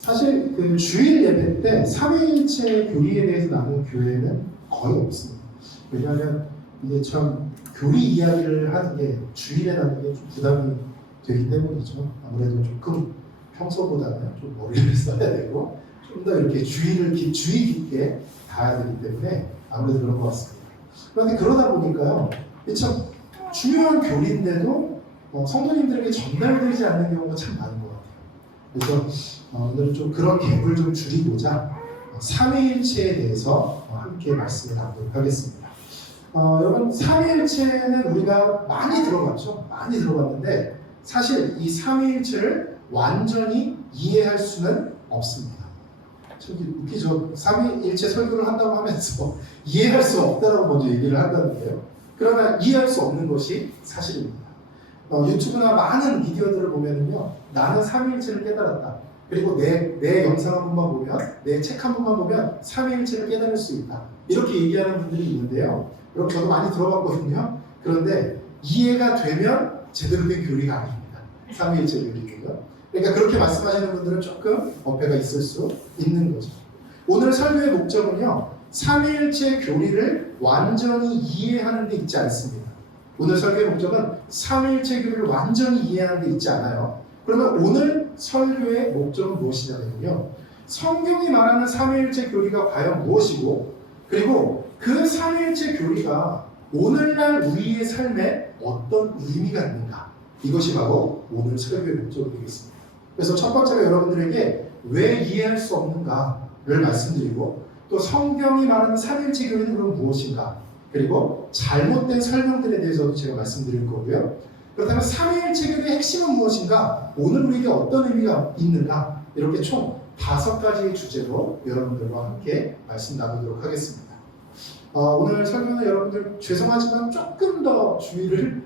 사실 그 주일 예배 때 삼위일체 교리에 대해서 나눈 교회는 거의 없습니다. 왜냐하면 이게 참 교리 이야기를 하는 게 주일에 나누는 게 좀 부담이 되기 때문이죠. 아무래도 조금 평소보다는 좀 머리를 써야 되고 좀 더 이렇게 주의 깊게 가야 되기 때문에 아무래도 그런 것 같습니다. 그런데 그러다 보니까요, 참 중요한 교리인데도 성도님들에게 전달되지 않는 경우가 참 많은 것 같아요. 그래서 오늘은 좀 그런 갭을 좀 줄이고자 삼위일체에 대해서 함께 말씀을 나누도록 하겠습니다. 여러분, 삼위일체는 우리가 많이 들어봤죠? 많이 들어봤는데 사실 이 삼위일체를 완전히 이해할 수는 없습니다. 참 웃기죠? 삼위일체 설교를 한다고 하면서 이해할 수 없다라고 먼저 얘기를 한다는데요. 그러나 이해할 수 없는 것이 사실입니다. 유튜브나 많은 미디어들을 보면은요, 나는 삼위일체를 깨달았다. 그리고 내 영상 한 번만 보면, 내 책 한 번만 보면 삼위일체를 깨달을 수 있다. 이렇게 얘기하는 분들이 있는데요. 여러분, 저도 많이 들어봤거든요. 그런데 이해가 되면 제대로 된 교리가 아닙니다. 삼위일체 교리는요. 그러니까 그렇게 말씀하시는 분들은 조금 어폐가 있을 수 있는 거죠. 오늘 설교의 목적은요, 삼위일체 교리를 완전히 이해하는 데 있지 않습니다. 오늘 설교의 목적은 삼위일체 교리를 완전히 이해하는 데 있지 않아요. 그러면 오늘 설교의 목적은 무엇이냐면요, 성경이 말하는 삼위일체 교리가 과연 무엇이고, 그리고 그 삼위일체 교리가 오늘날 우리의 삶에 어떤 의미가 있는가, 이것이 바로 오늘 설교의 목적이 되겠습니다. 그래서 첫 번째로 여러분들에게 왜 이해할 수 없는가를 말씀드리고, 또 성경이 말하는 삼위일체 교리는 그럼 무엇인가, 그리고 잘못된 설명들에 대해서도 제가 말씀드릴 거고요. 그렇다면 삼위일체 교리의 핵심은 무엇인가, 오늘 우리에게 어떤 의미가 있는가, 이렇게 총 5가지의 주제로 여러분들과 함께 말씀 나누도록 하겠습니다. 오늘 설교는 여러분들 죄송하지만 조금 더 주의를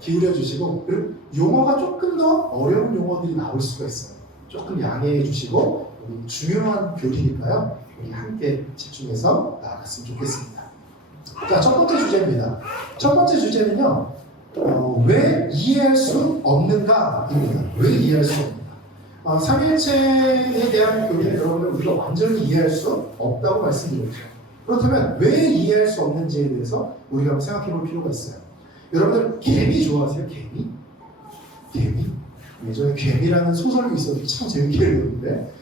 기울여 주시고, 그리고 용어가 조금 더 어려운 용어들이 나올 수가 있어요. 조금 양해해 주시고, 우리 중요한 교리니까요, 우리 함께 집중해서 나아갔으면 좋겠습니다. 자, 첫 번째 주제입니다. 첫 번째 주제는요, 왜 이해할 수 없는가입니다. 왜 이해할 수 없는가? 삼위일체에 대한 교리는 여러분들 우리가 완전히 이해할 수 없다고 말씀드렸죠. 그렇다면 왜 이해할 수 없는지에 대해서 우리가 한번 생각해 볼 필요가 있어요. 여러분들 개미 좋아하세요? 개미? 개미? 예전에 개미라는 소설이 있어서 참 재밌게 읽었는데,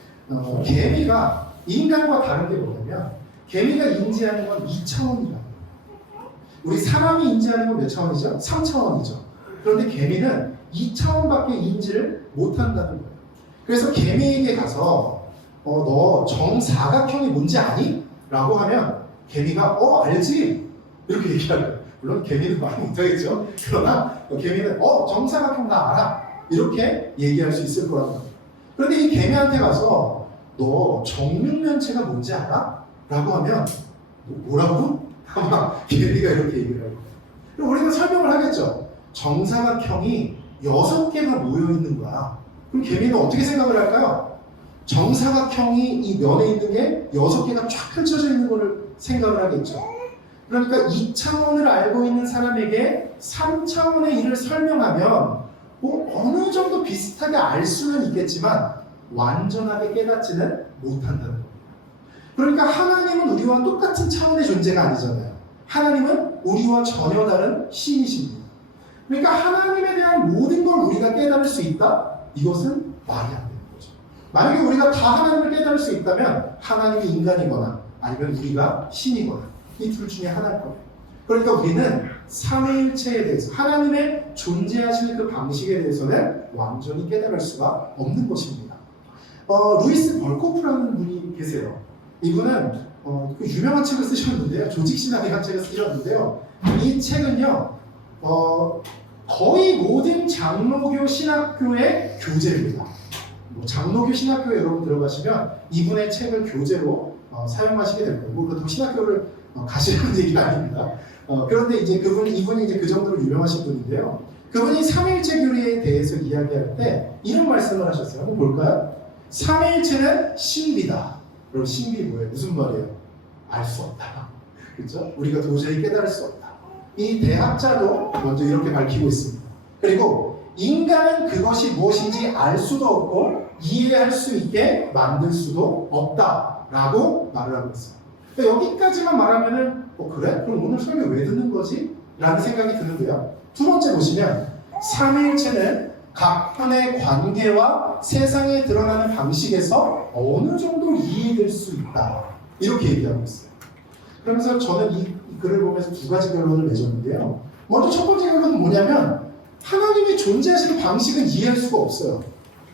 개미가 인간과 다른 게 뭐냐면, 개미가 인지하는 건 2차원이다. 우리 사람이 인지하는 건 몇 차원이죠? 3차원이죠. 그런데 개미는 2차원밖에 인지를 못한다는 거예요. 그래서 개미에게 가서 너 정사각형이 뭔지 아니? 라고 하면 개미가 알지? 이렇게 얘기할 거예요. 물론 개미는 말 못하겠죠. 그러나 개미는 정사각형 나 알아. 이렇게 얘기할 수 있을 거란 말이에요. 그런데 이 개미한테 가서 너 정육면체가 뭔지 알아? 라고 하면 뭐라고? 아마 개미가 이렇게 얘기를 할 거예요. 그럼 우리는 설명을 하겠죠. 정사각형이 6개가 모여있는 거야. 그럼 개미는 어떻게 생각을 할까요? 정사각형이 이 면에 있는 게 6개가 쫙 펼쳐져 있는 거를 생각을 하겠죠. 그러니까 2차원을 알고 있는 사람에게 3차원의 일을 설명하면 어느 정도 비슷하게 알 수는 있겠지만 완전하게 깨닫지는 못한다는 겁니다. 그러니까 하나님은 우리와 똑같은 차원의 존재가 아니잖아요. 하나님은 우리와 전혀 다른 신이십니다. 그러니까 하나님에 대한 모든 걸 우리가 깨달을 수 있다? 이것은 말이 안 되는 거죠. 만약에 우리가 다 하나님을 깨달을 수 있다면 하나님이 인간이거나 아니면 우리가 신이거나 이 둘 중에 하나일 거예요. 그러니까 우리는 삼위일체에 대해서, 하나님의 존재하시는 그 방식에 대해서는 완전히 깨달을 수가 없는 것입니다. 루이스 벌코프라는 분이 계세요. 이분은 그 유명한 책을 쓰셨는데요. 조직신학이라는 책을 쓰셨는데요. 이 책은요, 거의 모든 장로교 신학교의 교재입니다. 장로교 신학교에 여러분 들어가시면 이분의 책을 교재로 사용하시게 될 거고, 그렇다고 신학교를 가시라는 얘기가 아닙니다. 그런데 이제 이분이 이제 그 정도로 유명하신 분인데요. 그분이 삼위일체 교리에 대해서 이야기할 때 이런 말씀을 하셨어요. 한번 볼까요? 삼위일체는 신비다. 그럼 신비 뭐예요? 무슨 말이에요? 알 수 없다. 그렇죠? 우리가 도저히 깨달을 수 없다. 이 대학자도 먼저 이렇게 밝히고 있습니다. 그리고 인간은 그것이 무엇인지 알 수도 없고 이해할 수 있게 만들 수도 없다라고 말을 하고 있어요. 그러니까 여기까지만 말하면은 그래? 그럼 오늘 설교 왜 듣는 거지? 라는 생각이 드는데요. 두 번째 보시면 삼위일체는 각 편의 관계와 세상에 드러나는 방식에서 어느 정도 이해될 수 있다. 이렇게 얘기하고 있어요. 그러면서 저는 이 글을 보면서 두 가지 결론을 맺었는데요. 먼저 첫 번째 결론은 뭐냐면 하나님이 존재하시는 방식은 이해할 수가 없어요.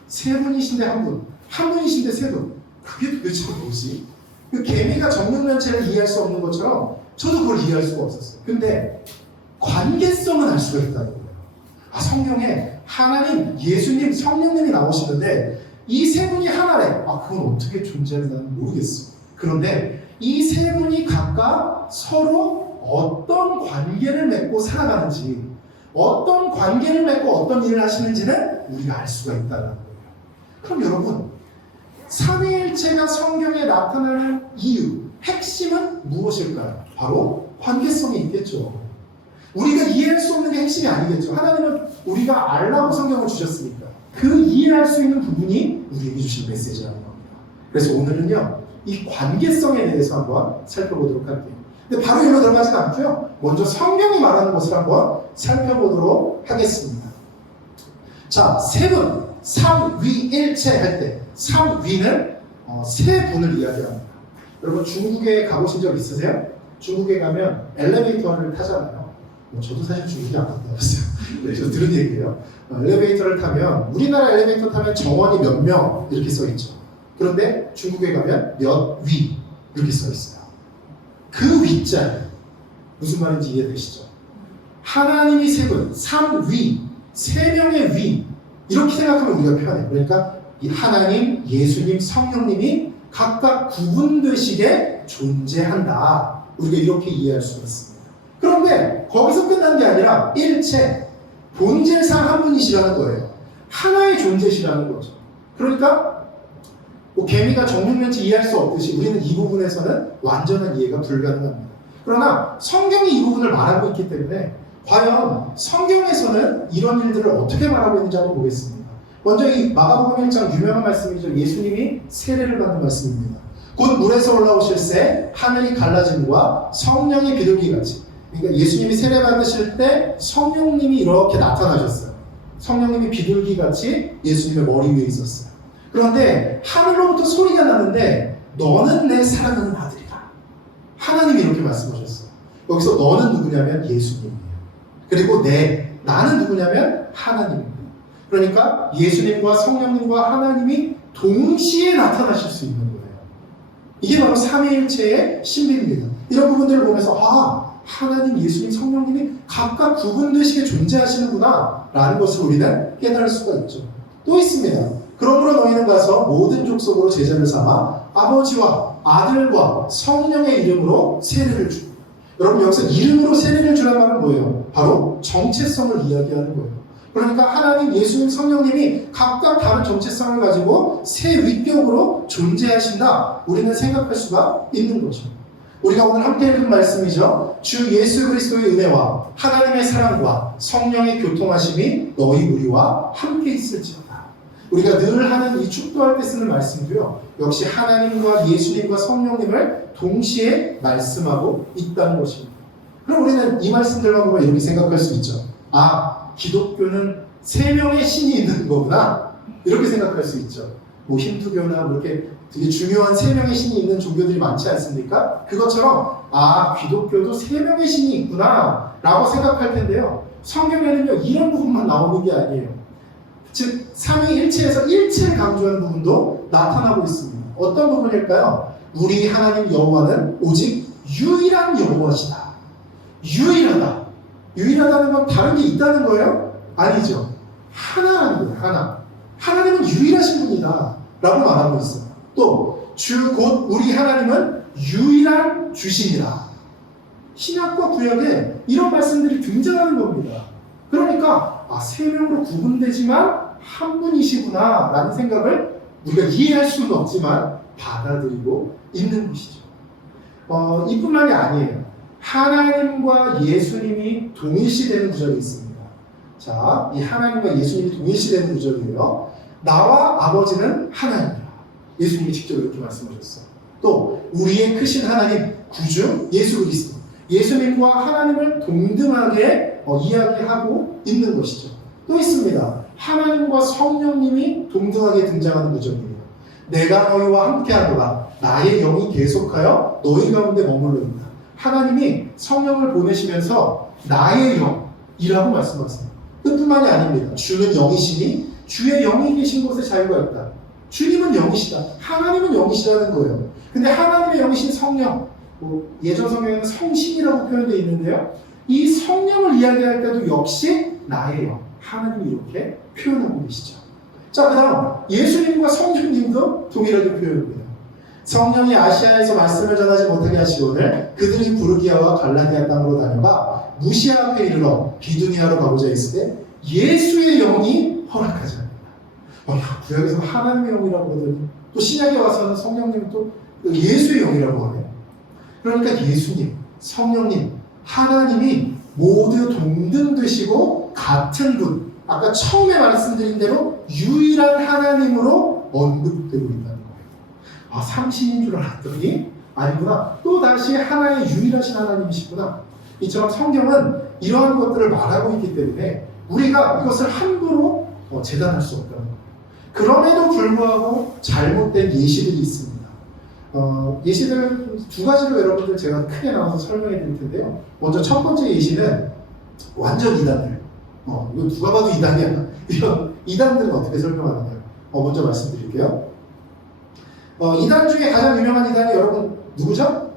세 분이신데 한 분, 한 분이신데 세 분. 그게 도대체 뭐지? 그 개미가 정육면체를 이해할 수 없는 것처럼 저도 그걸 이해할 수가 없었어요. 근데 관계성은 알 수가 있다는 거예요. 성경에 하나님, 예수님, 성령님이 나오시는데 이 세 분이 하나래. 그건 어떻게 존재하는지 나는 모르겠어. 그런데 이 세 분이 각각 서로 어떤 관계를 맺고 살아가는지, 어떤 관계를 맺고 어떤 일을 하시는지는 우리가 알 수가 있다는 거예요. 그럼 여러분, 삼위일체가 성경에 나타나는 이유, 핵심은 무엇일까요? 바로 관계성이 있겠죠. 우리가 이해할 수 없는 게 핵심이 아니겠죠. 하나님은 우리가 알라고 성경을 주셨으니까 그 이해할 수 있는 부분이 우리에게 주신 메시지라는 겁니다. 그래서 오늘은요, 이 관계성에 대해서 한번 살펴보도록 할게요. 근데 바로 이로 들어가진 않고요. 먼저 성경이 말하는 것을 한번 살펴보도록 하겠습니다. 자, 세 분, 삼위일체 할 때 삼위는 세 분을 이야기합니다. 여러분 중국에 가보신 적 있으세요? 중국에 가면 엘리베이터를 타잖아요. 저도 사실 중국에 안 갔다 왔어요. 네, 저 들은 얘기예요. 엘리베이터를 타면 우리나라 엘리베이터 타면 정원이 몇 명 이렇게 써 있죠. 그런데 중국에 가면 몇 위 이렇게 써 있어요. 그 위자 무슨 말인지 이해되시죠? 하나님이 세 분, 삼위, 세 명의 위 이렇게 생각하면 우리가 편해요. 그러니까 이 하나님, 예수님, 성령님이 각각 구분되시게 존재한다. 우리가 이렇게 이해할 수가 있습니다. 그런데 거기서 끝난 게 아니라 일체, 본질상 한 분이시라는 거예요. 하나의 존재시라는 거죠. 그러니까 개미가 정육면체 이해할 수 없듯이 우리는 이 부분에서는 완전한 이해가 불가능합니다. 그러나 성경이 이 부분을 말하고 있기 때문에 과연 성경에서는 이런 일들을 어떻게 말하고 있는지 한번 보겠습니다. 먼저 이 마가복음 1장 유명한 말씀이죠. 예수님이 세례를 받는 말씀입니다. 곧 물에서 올라오실 새 하늘이 갈라짐과 성령의 비둘기같이. 그러니까 예수님이 세례 받으실 때 성령님이 이렇게 나타나셨어요. 성령님이 비둘기같이 예수님의 머리 위에 있었어요. 그런데 하늘로부터 소리가 나는데 너는 내 사랑하는 아들이다. 하나님이 이렇게 말씀하셨어요. 여기서 너는 누구냐면 예수님이에요. 그리고 나는 누구냐면 하나님입니다. 그러니까 예수님과 성령님과 하나님이 동시에 나타나실 수 있는 거예요. 이게 바로 삼위일체의 신비입니다. 이런 부분들을 보면서 하나님, 예수님, 성령님이 각각 구분되시게 존재하시는구나 라는 것을 우리는 깨달을 수가 있죠. 또 있습니다. 그러므로 너희는 가서 모든 족속으로 제자를 삼아 아버지와 아들과 성령의 이름으로 세례를 주고. 여러분 여기서 이름으로 세례를 주라는 말은 뭐예요? 바로 정체성을 이야기하는 거예요. 그러니까 하나님, 예수님, 성령님이 각각 다른 정체성을 가지고 새 위격으로 존재하신다. 우리는 생각할 수가 있는 거죠. 우리가 오늘 함께 읽은 말씀이죠. 주 예수 그리스도의 은혜와 하나님의 사랑과 성령의 교통하심이 너희 우리와 함께 있을지어다. 우리가 늘 하는 이 축도할 때 쓰는 말씀도요. 역시 하나님과 예수님과 성령님을 동시에 말씀하고 있다는 것입니다. 그럼 우리는 이 말씀들만 보면 이렇게 생각할 수 있죠. 기독교는 세 명의 신이 있는 거구나. 이렇게 생각할 수 있죠. 힌두교나 이렇게 되게 중요한 세 명의 신이 있는 종교들이 많지 않습니까? 그것처럼 기독교도 세 명의 신이 있구나 라고 생각할 텐데요. 성경에는요 이런 부분만 나오는 게 아니에요. 즉 삼위일체에서 일체를 강조하는 부분도 나타나고 있습니다. 어떤 부분일까요? 우리 하나님 여호와는 오직 유일한 여호와시다. 유일하다. 유일하다는 건 다른 게 있다는 거예요? 아니죠. 하나라는 거예요. 하나. 하나님은 유일하신 분이다 라고 말하고 있어요. 또 주 곧 우리 하나님은 유일한 주신이다. 신약과 구약에 이런 말씀들이 등장하는 겁니다. 그러니까 세 명으로 구분되지만 한 분이시구나 라는 생각을 우리가 이해할 수는 없지만 받아들이고 있는 것이죠. 이뿐만이 아니에요. 하나님과 예수님이 동일시되는 구절이 있습니다. 자, 이 하나님과 예수님이 동일시되는 구절이에요. 나와 아버지는 하나님이라. 예수님이 직접 이렇게 말씀하셨어요. 또 우리의 크신 하나님 구주 예수 그리스도, 예수님과 하나님을 동등하게 이야기하고 있는 것이죠. 또 있습니다. 하나님과 성령님이 동등하게 등장하는 구절이에요. 내가 너희와 함께하노라. 나의 영이 계속하여 너희 가운데 머물러 있다. 하나님이 성령을 보내시면서 나의 영이라고 말씀하세요. 그뿐만이 아닙니다. 주는 영이시니 주의 영이 계신 곳에 자유가 있다. 주님은 영이시다. 하나님은 영이시라는 거예요. 근데 하나님의 영이신 성령, 예전 성경에는 성신이라고 표현되어 있는데요. 이 성령을 이야기할 때도 역시 나의 영, 하나님이 이렇게 표현하고 계시죠. 자, 그 다음 예수님과 성령님도 동일하게 표현합니다. 성령이 아시아에서 말씀을 전하지 못하게 하시거늘 그들이 부르기아와 갈라디아 땅으로 다녀가 무시아 앞에 이르러 비두니아로 가고자 했을 때 예수의 영이 허락하지 않는다. 구약에서 하나님의 영이라고 그러더니 또 신약에 와서는 성령님이 또 예수의 영이라고 하네요. 그러니까 예수님, 성령님, 하나님이 모두 동등되시고 같은 분, 아까 처음에 말씀드린 대로 유일한 하나님으로 언급되고 있다는 거예요. 삼신인 줄 알았더니 아니구나. 또 다시 하나의 유일하신 하나님이시구나. 이처럼 성경은 이러한 것들을 말하고 있기 때문에 우리가 이것을 함부로 재단할 수 없다는 거예요. 그럼에도 불구하고 잘못된 예시들이 있습니다. 예시들 두 가지로 여러분들 제가 크게 나와서 설명해 드릴 텐데요. 먼저 첫 번째 예시는 완전 이단들. 이거 누가 봐도 이단이야. 이런 이단들은 어떻게 설명하느냐. 먼저 말씀드릴게요. 이단 중에 가장 유명한 이단이 여러분 누구죠?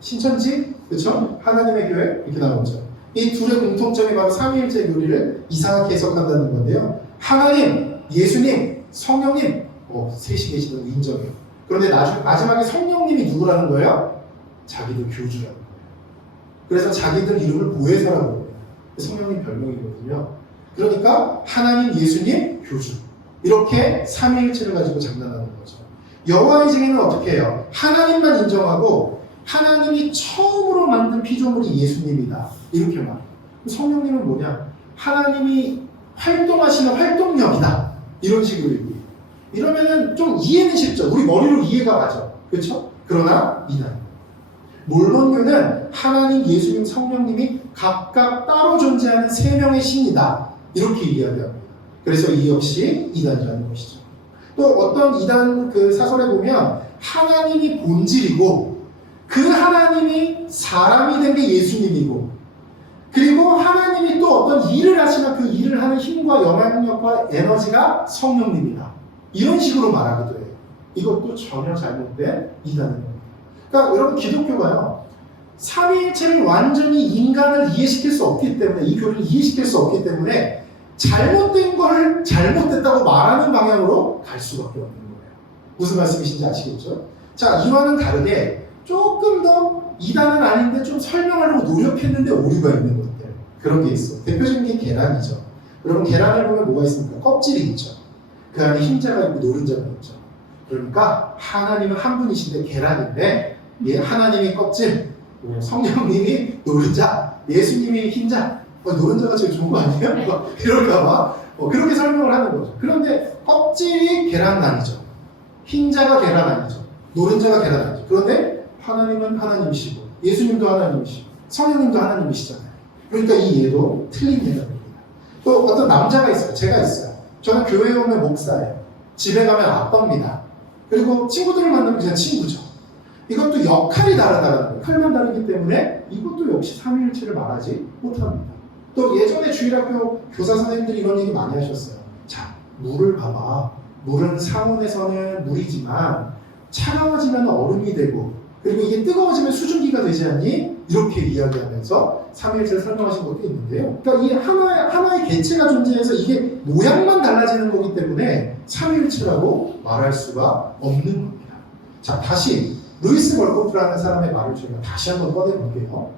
신천지, 그렇죠? 하나님의 교회 이렇게 나오죠. 이 둘의 공통점이 바로 삼위일체 교리를 이상하게 해석한다는 건데요. 하나님, 예수님, 성령님, 셋이 계시는 거 인정해요. 그런데 마지막에 성령님이 누구라는 거예요? 자기들 교주라는 거예요. 그래서 자기들 이름을 보혜사라고 해요. 성령님 별명이거든요. 그러니까 하나님, 예수님, 교주 이렇게 삼위일체를 가지고 장난하는 거죠. 여호와의 증인은 어떻게 해요? 하나님만 인정하고 하나님이 처음으로 만든 피조물이 예수님이다 이렇게 말해요. 성령님은 뭐냐? 하나님이 활동하시는 활동력이다 이런 식으로 얘기해요. 이러면은 좀 이해는 쉽죠. 우리 머리로 이해가 가죠. 그렇죠? 그러나 이단 몰몬교는 하나님, 예수님, 성령님이 각각 따로 존재하는 세 명의 신이다 이렇게 이야기합니다. 그래서 이 역시 이단이라는 것이죠. 또 어떤 이단 그 사설에 보면 하나님이 본질이고 그 하나님이 사람이 된 게 예수님이고 그리고 하나님이 또 어떤 일을 하시면 그 일을 하는 힘과 영향력과 에너지가 성령님이다. 이런 식으로 말하기도 해요. 이것도 전혀 잘못된 이단입니다. 그러니까 여러분 기독교가요. 삼위일체를 완전히 인간을 이해시킬 수 없기 때문에 이 교리를 이해시킬 수 없기 때문에 잘못된 걸 잘못됐다고 말하는 방향으로 갈 수밖에 없는 거예요. 무슨 말씀이신지 아시겠죠? 자, 이와는 다르게 조금 더 이단은 아닌데 좀 설명하려고 노력했는데 오류가 있는 것들 그런 게 있어요. 대표적인 게 계란이죠. 여러분 계란을 보면 뭐가 있습니까? 껍질이 있죠. 그 안에 흰자가 있고 노른자가 있죠. 그러니까 하나님은 한 분이신데 계란인데 하나님이 껍질, 성령님이 노른자, 예수님이 흰자. 노른자가 제일 좋은 거 아니에요? 이럴까봐 그렇게 설명을 하는 거죠. 그런데 껍질이 계란은 아니죠. 흰자가 계란 아니죠. 노른자가 계란 아니죠. 그런데 하나님은 하나님이시고 예수님도 하나님이시고 성령님도 하나님이시잖아요. 그러니까 이 예도 틀린 예답입니다. 또 어떤 남자가 있어요. 제가 있어요. 저는 교회에 오면 목사예요. 집에 가면 아빠입니다. 그리고 친구들을 만나면 그냥 친구죠. 이것도 역할이 다르다는 거예요. 역할만 다르기 때문에 이것도 역시 삼위일체를 말하지 못합니다. 또 예전에 주일학교 교사 선생님들이 이런 얘기 많이 하셨어요. 자, 물을 봐봐. 물은 상온에서는 물이지만 차가워지면 얼음이 되고 그리고 이게 뜨거워지면 수증기가 되지 않니? 이렇게 이야기하면서 삼위일체를 설명하신 것도 있는데요. 그러니까 이 하나의 개체가 존재해서 이게 모양만 달라지는 거기 때문에 삼위일체라고 말할 수가 없는 겁니다. 자, 다시 루이스 벌코프라는 사람의 말을 저희가 다시 한번 꺼내볼게요.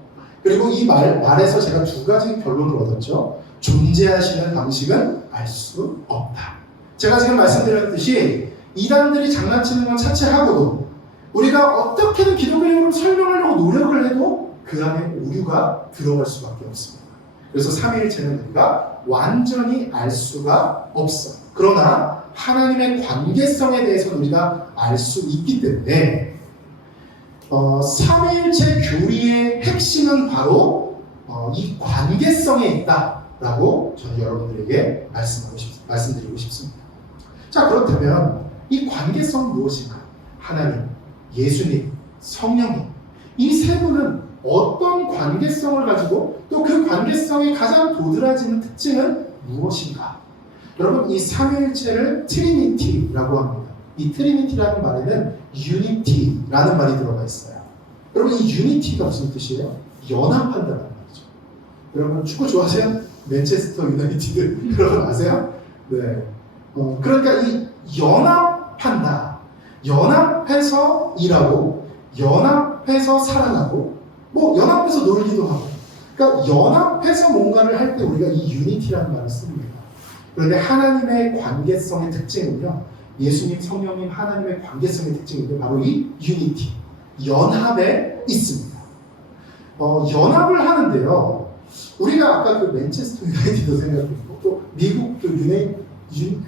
그리고 이 말에서 제가 두 가지 결론을 얻었죠. 존재하시는 방식은 알 수 없다. 제가 지금 말씀드렸듯이 이단들이 장난치는 건 차치하고도 우리가 어떻게든 기독교적으로 설명하려고 노력을 해도 그 안에 오류가 들어갈 수밖에 없습니다. 그래서 삼위일체는 우리가 완전히 알 수가 없어. 그러나 하나님의 관계성에 대해서 우리가 알 수 있기 때문에 삼위일체 교리의 핵심은 바로 이 관계성에 있다라고 저는 여러분들에게 말씀드리고 싶습니다. 자, 그렇다면 이 관계성은 무엇인가? 하나님, 예수님, 성령님, 이 세 분은 어떤 관계성을 가지고 또 그 관계성이 가장 도드라지는 특징은 무엇인가? 여러분, 이 삼위일체를 트리니티라고 합니다. 이 트리니티라는 말에는 유니티라는 말이 들어가 있어요. 여러분, 이 유니티가 무슨 뜻이에요? 연합한다는 말이죠. 여러분, 축구 좋아하세요? 맨체스터 유나이티드 여러분 아세요? 네. 그러니까 이 연합한다. 연합해서 일하고, 연합해서 살아가고, 뭐 연합해서 놀기도 하고. 그러니까 연합해서 뭔가를 할 때 우리가 이 유니티라는 말을 씁니다. 그런데 하나님의 관계성의 특징은요, 예수님, 성령님, 하나님의 관계성의 특징은요, 바로 이 유니티, 연합에 있습니다. 연합을 하는데요, 우리가 아까 그 맨체스터 유나이티드 생각했고, 또 미국 그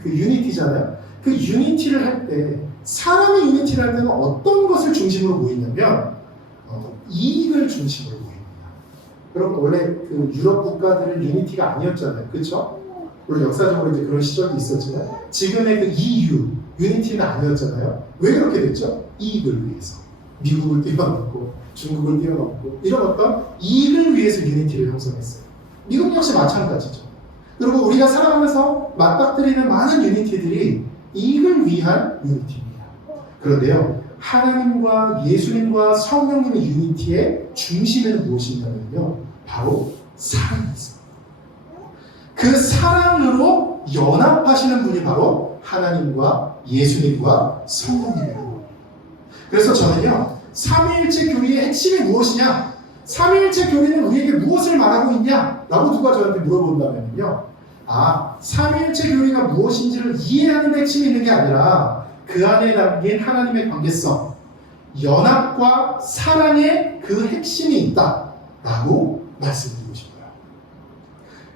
유니티잖아요. 그 유니티를 할 때, 사람이 유니티를 할 때는 어떤 것을 중심으로 모이냐면, 이익을 중심으로 모입니다. 여러분, 원래 그 유럽 국가들은 유니티가 아니었잖아요. 그렇죠? 물론 역사적으로 이제 그런 시절이 있었지만, 지금의 그 EU, 유니티는 아니었잖아요. 왜 그렇게 됐죠? 이익을 위해서. 미국을 뛰어넘고, 중국을 뛰어넘고, 이런 어떤 이익을 위해서 유니티를 형성했어요. 미국 역시 마찬가지죠. 그리고 우리가 살아가면서 맞닥뜨리는 많은 유니티들이 이익을 위한 유니티입니다. 그런데요, 하나님과 예수님과 성령님의 유니티의 중심에는 무엇이 있냐면요, 바로 사랑이 있습니다. 그 사랑으로 연합하시는 분이 바로 하나님과 예수님과 성령님입니다. 그래서 저는요, 삼위일체 교리의 핵심이 무엇이냐? 삼위일체 교리는 우리에게 무엇을 말하고 있냐? 라고 누가 저한테 물어본다면요, 삼위일체 교리가 무엇인지를 이해하는 핵심이 있는 게 아니라 그 안에 담긴 하나님의 관계성, 연합과 사랑의 그 핵심이 있다라고 말씀드리고 싶어요.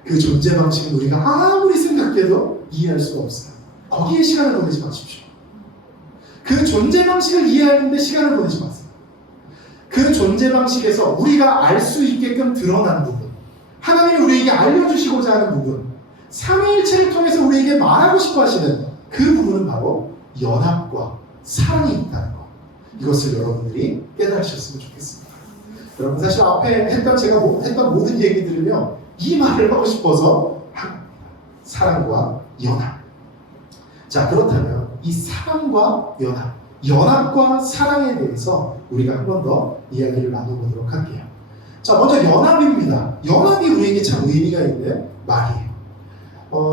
그 존재 방식은 우리가 아무리 생각해도 이해할 수가 없어요. 거기에 시간을 보내지 마십시오. 그 존재 방식을 이해하는데 시간을 보내지 마세요. 그 존재 방식에서 우리가 알 수 있게끔 드러나는 부분, 하나님이 우리에게 알려주시고자 하는 부분, 삼위일체를 통해서 우리에게 말하고 싶어 하시는 그 부분은 바로 연합과 사랑이 있다는 것. 이것을 여러분들이 깨달으셨으면 좋겠습니다. 여러분, 사실 앞에 제가 했던 모든 얘기들은요, 이 말을 하고 싶어서 한 겁니다. 사랑과 연합. 자, 그렇다면 이 사랑과 연합, 연합과 사랑에 대해서 우리가 한 번 더 이야기를 나눠보도록 할게요. 자, 먼저 연합입니다. 연합이 우리에게 참 의미가 있는 말이에요.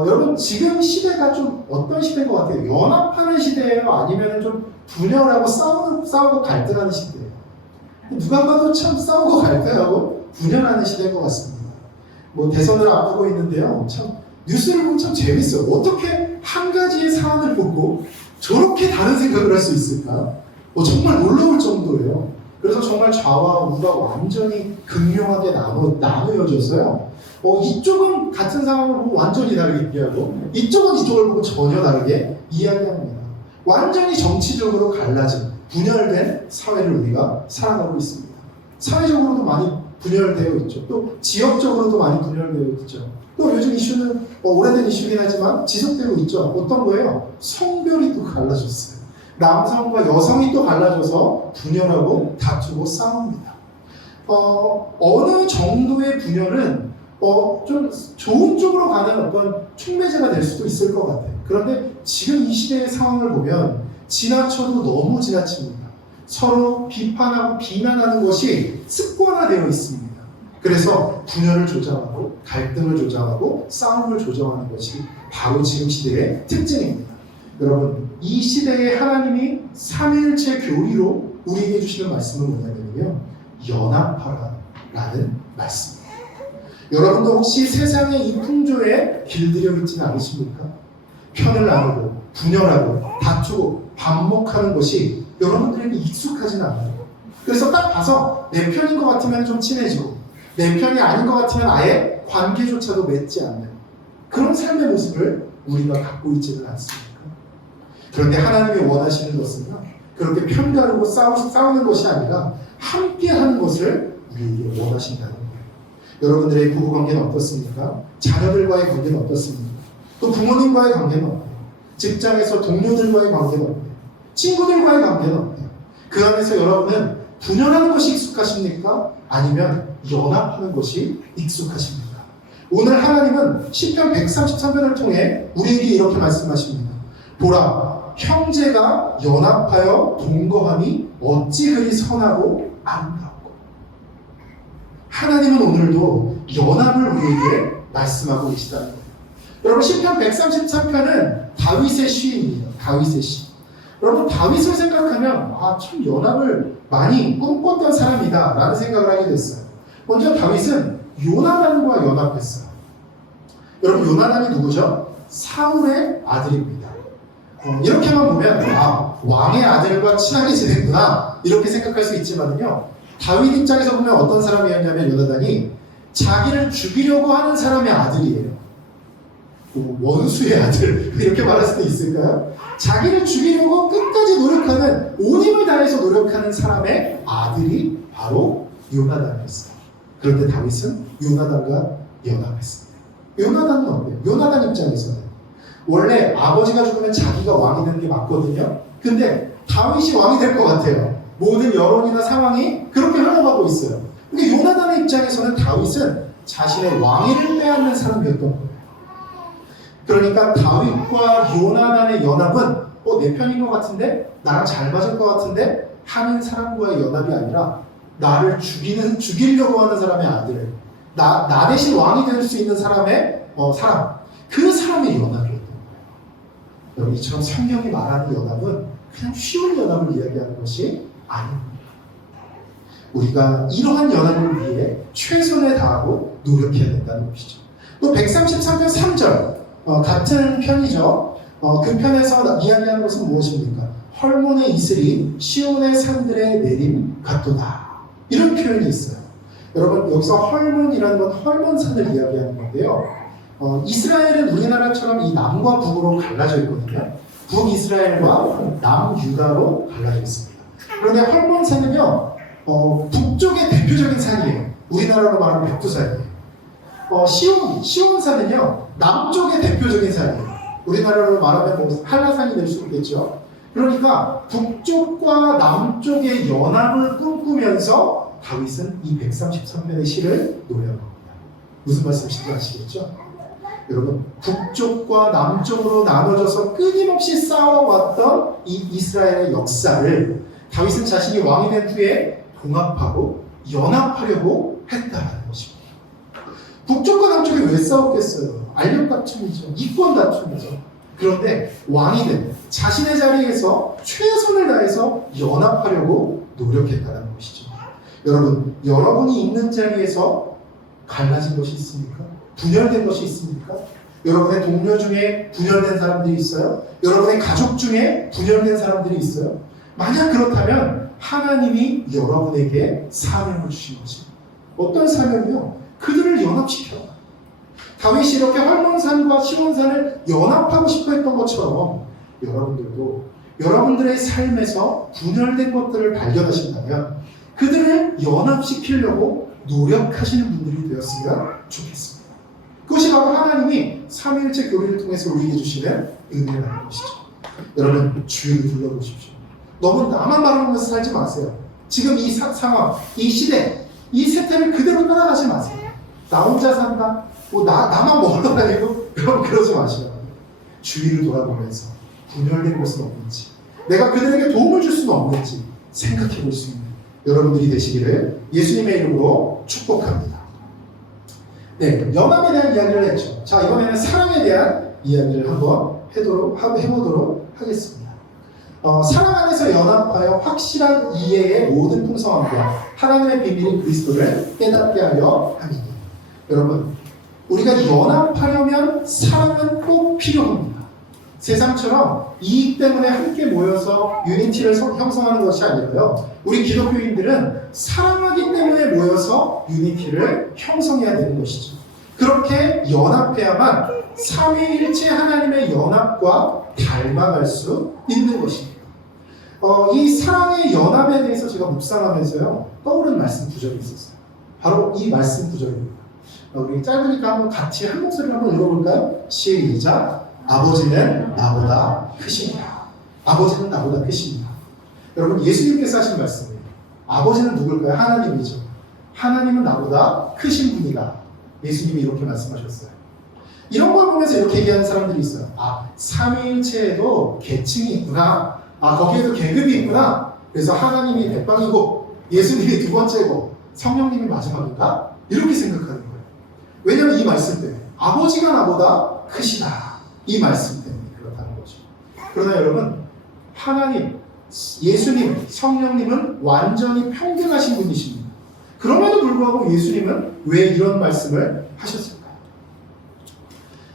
여러분, 지금 시대가 좀 어떤 시대인 것 같아요? 연합하는 시대예요? 아니면 좀 분열하고 싸우고 갈등하는 시대예요? 누가 봐도 참 싸우고 갈등하고 분열하는 시대인 것 같습니다. 뭐 대선을 앞두고 있는데요, 참 뉴스를 보면 참 재밌어요. 어떻게 한 가지의 사안을 보고 저렇게 다른 생각을 할 수 있을까? 정말 놀라울 정도예요. 그래서 정말 좌와 우가 완전히 극명하게 나누어져서요. 이쪽은 같은 상황을 보고 완전히 다르게 이해하고, 이쪽은 이쪽을 보고 전혀 다르게 이야기합니다. 완전히 정치적으로 갈라진, 분열된 사회를 우리가 살아가고 있습니다. 사회적으로도 많이 분열되어 있죠. 또 지역적으로도 많이 분열되어 있죠. 또 요즘 이슈는 오래된 이슈긴 하지만 지속되고 있죠. 어떤 거예요? 성별이 또 갈라졌어요. 남성과 여성이 또 갈라져서 분열하고 다투고 싸웁니다. 어느 정도의 분열은 좀 좋은 쪽으로 가는 어떤 촉매제가 될 수도 있을 것 같아요. 그런데 지금 이 시대의 상황을 보면 지나쳐도 너무 지나칩니다. 서로 비판하고 비난하는 것이 습관화되어 있습니다. 그래서 분열을 조장하고 갈등을 조장하고 싸움을 조장하는 것이 바로 지금 시대의 특징입니다. 여러분, 이 시대에 하나님이 삼위일체 교리로 우리에게 주시는 말씀은 뭐냐면요, 연합하라라는 말씀입니다. 여러분도 혹시 세상의 이 풍조에 길들여 있지는 않으십니까? 편을 나누고 분열하고 다투고 반목하는 것이 여러분들에게 익숙하지는 않아요. 그래서 딱 봐서 내 편인 것 같으면 좀 친해지고, 내 편이 아닌 것 같으면 아예 함께 관계조차도 맺지 않는 그런 삶의 모습을 우리가 갖고 있지는 않습니까? 그런데 하나님이 원하시는 것은요, 그렇게 편가르고 싸우는 것이 아니라 함께 하는 것을 우리에게 원하신다는 거예요. 여러분들의 부부관계는 어떻습니까? 자녀들과의 관계는 어떻습니까? 또 부모님과의 관계는 어때요? 직장에서 동료들과의 관계는 어때요? 친구들과의 관계는 어때요? 그 안에서 여러분은 분열하는 것이 익숙하십니까? 아니면 연합하는 것이 익숙하십니까? 오늘 하나님은 시편 133편을 통해 우리에게 이렇게 말씀하십니다. 보라, 형제가 연합하여 동거함이 어찌 그리 선하고 아름답고. 하나님은 오늘도 연합을 우리에게 말씀하고 계시다는 거예요. 여러분, 시편 133편은 다윗의 시입니다. 다윗의 시. 여러분, 다윗을 생각하면 참 연합을 많이 꿈꿨던 사람이다 라는 생각을 하게 됐어요. 먼저 다윗은 요나단과 연합했어요. 여러분, 요나단이 누구죠? 사울의 아들입니다. 이렇게만 보면 왕의 아들과 친하게 지냈구나 이렇게 생각할 수 있지만요, 다윗 입장에서 보면 어떤 사람이었냐면 요나단이 자기를 죽이려고 하는 사람의 아들이에요. 원수의 아들 이렇게 말할 수도 있을까요? 자기를 죽이려고 끝까지 노력하는, 온 힘을 다해서 노력하는 사람의 아들이 바로 요나단이었어요. 그런데 다윗은 요나단과 연합했습니다. 요나단은 어때요? 요나단 입장에서는 원래 아버지가 죽으면 자기가 왕이 되는 게 맞거든요. 근데 다윗이 왕이 될 것 같아요. 모든 여론이나 상황이 그렇게 흘러가고 있어요. 근데 요나단의 입장에서는 다윗은 자신의 왕위를 빼앗는 사람이었던 거예요. 그러니까 다윗과 요나단의 연합은 내 편인 것 같은데, 나랑 잘 맞을 것 같은데 하는 사람과의 연합이 아니라 나를 죽이려고 하는 사람의 아들, 나 대신 왕이 될 수 있는 사람의 사람, 그 사람의 연합이었던 거예요. 여러분, 이처럼 성경이 말하는 연합은 그냥 쉬운 연합을 이야기하는 것이 아닙니다. 우리가 이러한 연합을 위해 최선을 다하고 노력해야 된다는 것이죠. 또 133편 3절 같은 편이죠. 그 편에서 이야기하는 것은 무엇입니까? 헐몬의 이슬이 시온의 산들에 내림 같도다. 이런 표현이 있어요. 여러분, 여기서 헐몬이라는 건 헐몬산을 이야기하는 건데요. 이스라엘은 우리나라처럼 이 남과 북으로 갈라져 있거든요. 북이스라엘과 남유다로 갈라져 있습니다. 그런데 헐몬산은요, 북쪽의 대표적인 산이에요. 우리나라로 말하면 백두산이에요. 시온산은요, 남쪽의 대표적인 산이에요. 우리나라로 말하면 한라산이 될 수 있겠죠. 그러니까 북쪽과 남쪽의 연합을 꿈꾸면서 다윗은 이 133편의 시를 노래합니다. 무슨 말씀인지 아시겠죠? 여러분, 북쪽과 남쪽으로 나눠져서 끊임없이 싸워왔던 이 이스라엘의 역사를 다윗은 자신이 왕이 된 후에 봉합하고 연합하려고 했다는 것입니다. 북쪽과 남쪽이 왜 싸웠겠어요? 알력 다툼이죠. 이권 다툼이죠. 그런데 왕이 된 자신의 자리에서 최선을 다해서 연합하려고 노력했다는 것이죠. 여러분, 여러분이 있는 자리에서 갈라진 것이 있습니까? 분열된 것이 있습니까? 여러분의 동료 중에 분열된 사람들이 있어요? 여러분의 가족 중에 분열된 사람들이 있어요? 만약 그렇다면 하나님이 여러분에게 사명을 주신 것입니다. 어떤 사명이요? 그들을 연합시켜라. 다윗이 이렇게 헐몬산과 시온산을 연합하고 싶어 했던 것처럼 여러분들도 여러분들의 삶에서 분열된 것들을 발견하신다면 그들을 연합시키려고 노력하시는 분들이 되었으면 좋겠습니다. 그것이 바로 하나님이 삼위일체 교리를 통해서 우리에게 주시는 은혜라는 것이죠. 여러분, 주위를 둘러보십시오. 너무 나만 바라보면서 살지 마세요. 지금 이 상황, 이 시대, 이 세태를 그대로 따라가지 마세요. 나 혼자 산다, 나만 멀어 다니고, 여러분 그러지 마시라고. 주위를 돌아보면서 분열된 것은 없는지, 내가 그들에게 도움을 줄 수는 없는지 생각해 볼 수 있는 여러분들이 되시기를 예수님의 이름으로 축복합니다. 네, 연합에 대한 이야기를 했죠. 자, 이번에는 사랑에 대한 이야기를 한번 해보도록 하겠습니다. 사랑 안에서 연합하여 확실한 이해의 모든 풍성함과 하나님의 비밀인 그리스도를 깨닫게 하려 함이니. 여러분, 우리가 연합하려면 사랑은 꼭 필요합니다. 세상처럼 이익 때문에 함께 모여서 유니티를 형성하는 것이 아니라요, 우리 기독교인들은 사랑하기 때문에 모여서 유니티를 형성해야 되는 것이죠. 그렇게 연합해야만 삼위일체 하나님의 연합과 닮아갈 수 있는 것입니다. 이 사랑의 연합에 대해서 제가 묵상하면서요 떠오른 말씀 구절이 있었어요. 바로 이 말씀 구절입니다. 우리 짧으니까 한번 같이 한 목소리로 한번 읽어볼까요? 시작. 아버지는 나보다 크십니다. 아버지는 나보다 크십니다. 여러분, 예수님께서 하신 말씀이에요. 아버지는 누굴까요? 하나님이죠. 하나님은 나보다 크신 분이다. 예수님이 이렇게 말씀하셨어요. 이런 걸 보면서 이렇게 얘기하는 사람들이 있어요. 아, 삼위일체에도 계층이 있구나. 아, 거기에도 계급이 있구나. 그래서 하나님이 대빵이고 예수님이 두 번째고 성령님이 마지막인가? 이렇게 생각하는 거예요. 왜냐하면 이 말씀 때문에 아버지가 나보다 크시다. 이 말씀 때문에 그렇다는 거죠. 그러나 여러분, 하나님, 예수님, 성령님은 완전히 평등하신 분이십니다. 그럼에도 불구하고 예수님은 왜 이런 말씀을 하셨을까요?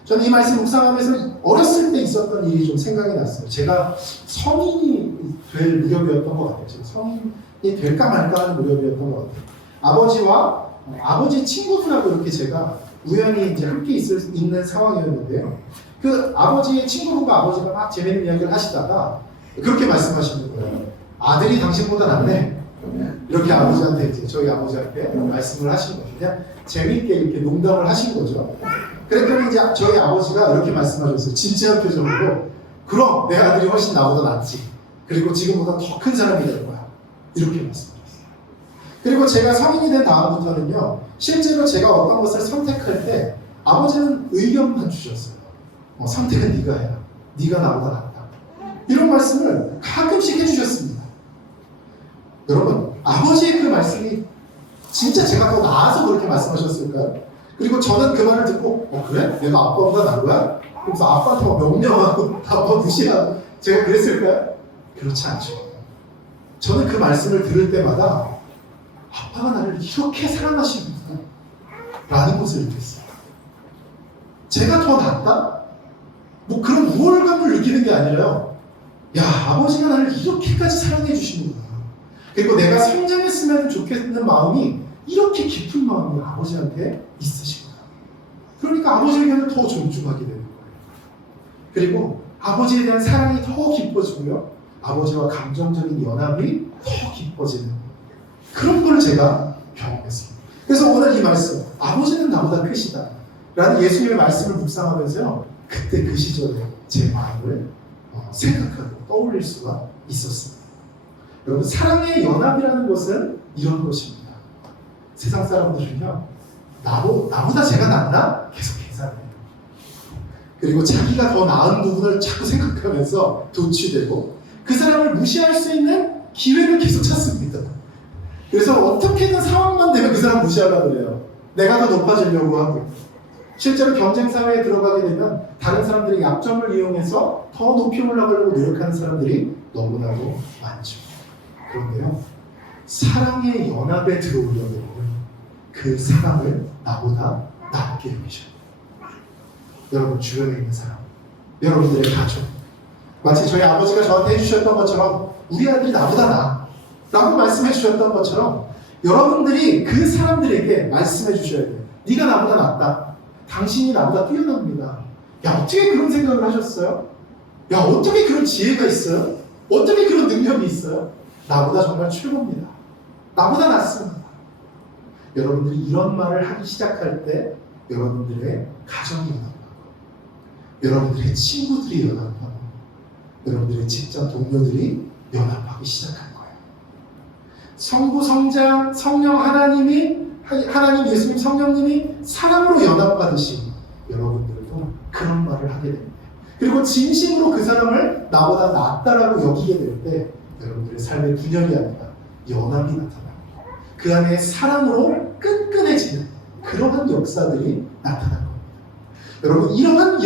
저는 이 말씀 묵상하면서 어렸을 때 있었던 일이 좀 생각이 났어요. 제가 성인이 될 무렵이었던 것 같아요. 제가 성인이 될까 말까 하는 무렵이었던 것 같아요. 아버지와 아버지 친구들하고 이렇게 제가 우연히 이제 함께 있는 상황이었는데요. 그 아버지의 친구분과 아버지가 막 재밌는 이야기를 하시다가 그렇게 말씀하시는 거예요. 아들이 당신보다 낫네. 이렇게 아버지한테 이제 저희 아버지한테 말씀을 하신 거죠. 그냥 재미있게 이렇게 농담을 하신 거죠. 그랬더니 이제 저희 아버지가 이렇게 말씀하셨어요. 진지한 표정으로 그럼 내 아들이 훨씬 나보다 낫지. 그리고 지금보다 더 큰 사람이 될 거야. 이렇게 말씀하셨어요. 그리고 제가 성인이 된 다음부터는요. 실제로 제가 어떤 것을 선택할 때 아버지는 의견만 주셨어요. 선택은 네가 해라. 네가 나보다 낫다. 이런 말씀을 가끔씩 해주셨습니다. 여러분, 아버지의 그 말씀이 진짜 제가 더 나아서 그렇게 말씀하셨을까요? 그리고 저는 그 말을 듣고 그래? 내가 아빠보다 나은 거야? 그래서 아빠한테 명령하고 아빠 무시하고 제가 그랬을까요? 그렇지 않죠. 저는 그 말씀을 들을 때마다 아빠가 나를 이렇게 사랑하시는구나 라는 것을 느꼈어요. 제가 더 낫다? 뭐 그런 우월감을 느끼는 게 아니라요. 야, 아버지가 나를 이렇게까지 사랑해 주시는구나. 그리고 내가 성장했으면 좋겠는 마음이 이렇게 깊은 마음이 아버지한테 있으시구나. 그러니까 아버지 의견을 더 존중하게 되는 거예요. 그리고 아버지에 대한 사랑이 더 깊어지고요. 아버지와 감정적인 연합이 더 깊어지는 그런 걸 제가 경험했습니다. 그래서 오늘 이 말씀, 아버지는 나보다 크시다 라는 예수님의 말씀을 묵상하면서요. 그때 그 시절에 제 마음을 생각하고 떠올릴 수가 있었습니다. 여러분, 사랑의 연합이라는 것은 이런 것입니다. 세상 사람들은요, 나보다 제가 낫나? 계속 계산해요. 그리고 자기가 더 나은 부분을 자꾸 생각하면서 도취되고 그 사람을 무시할 수 있는 기회를 계속 찾습니다. 그래서 어떻게든 상황만 되면 그 사람 무시하려고 그래요. 내가 더 높아지려고 하고. 실제로 경쟁사회에 들어가게 되면 다른 사람들의 약점을 이용해서 더 높이 올라가려고 노력하는 사람들이 너무나도 많죠. 그런데요, 사랑의 연합에 들어오려면 그 사람을 나보다 낫게 여기셔요. 여러분 주변에 있는 사람, 여러분들의 가족, 마치 저희 아버지가 저한테 해주셨던 것처럼 우리 아들이 나보다 나아 라고 말씀해 주셨던 것처럼 여러분들이 그 사람들에게 말씀해 주셔야 돼요. 네가 나보다 낫다. 당신이 나보다 뛰어납니다. 야, 어떻게 그런 생각을 하셨어요? 야, 어떻게 그런 지혜가 있어요? 어떻게 그런 능력이 있어요? 나보다 정말 최고입니다. 나보다 낫습니다. 여러분들이 이런 말을 하기 시작할 때 여러분들의 가정이 연합하고 여러분들의 친구들이 연합하고 여러분들의 직장 동료들이 연합하기 시작할 거예요. 성부, 성자, 성령 하나님, 예수님, 성령님이 사랑으로 연합하듯이 여러분들도 그런 말을 하게 됩니다. 그리고 진심으로 그 사람을 나보다 낫다라고 여기게 될 때 여러분들의 삶의 분열이 아니라 연합이 나타납니다. 그 안에 사랑으로 끈끈해지는 그러한 역사들이 나타난 겁니다. 여러분, 이러한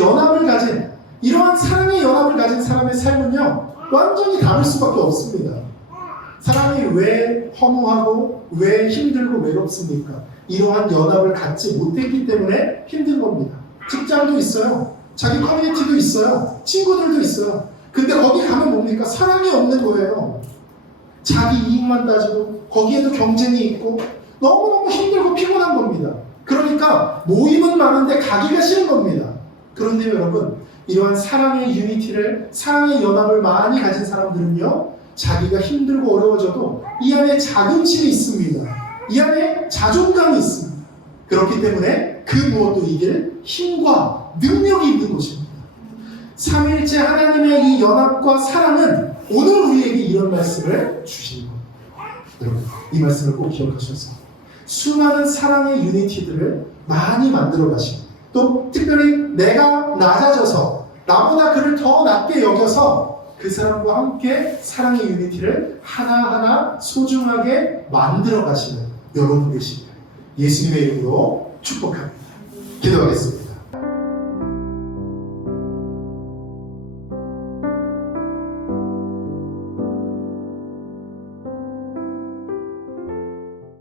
사랑의 연합을 가진 사람의 삶은요, 완전히 다를 수밖에 없습니다. 사람이 왜 허무하고 왜 힘들고 외롭습니까? 이러한 연합을 갖지 못했기 때문에 힘든 겁니다. 직장도 있어요. 자기 커뮤니티도 있어요. 친구들도 있어요. 근데 거기 가면 뭡니까? 사랑이 없는 거예요. 자기 이익만 따지고 거기에도 경쟁이 있고 너무너무 힘들고 피곤한 겁니다. 그러니까 모임은 많은데 가기가 싫은 겁니다. 그런데 여러분, 이러한 사랑의 유니티를, 사랑의 연합을 많이 가진 사람들은요, 자기가 힘들고 어려워져도 이 안에 자긍심이 있습니다. 이 안에 자존감이 있습니다. 그렇기 때문에 그 무엇도 이길 힘과 능력이 있는 것입니다. 삼위일체 하나님의 이 연합과 사랑은 오늘 우리에게 이런 말씀을 주시는 겁니다. 여러분, 이 말씀을 꼭 기억하셔서 수많은 사랑의 유니티들을 많이 만들어 가시고, 또 특별히 내가 낮아져서 나보다 그를 더 낮게 여겨서 그 사람과 함께 사랑의 유니티를 하나하나 소중하게 만들어 가시는 여러분 되시길 예수님의 이름으로 축복합니다. 기도하겠습니다.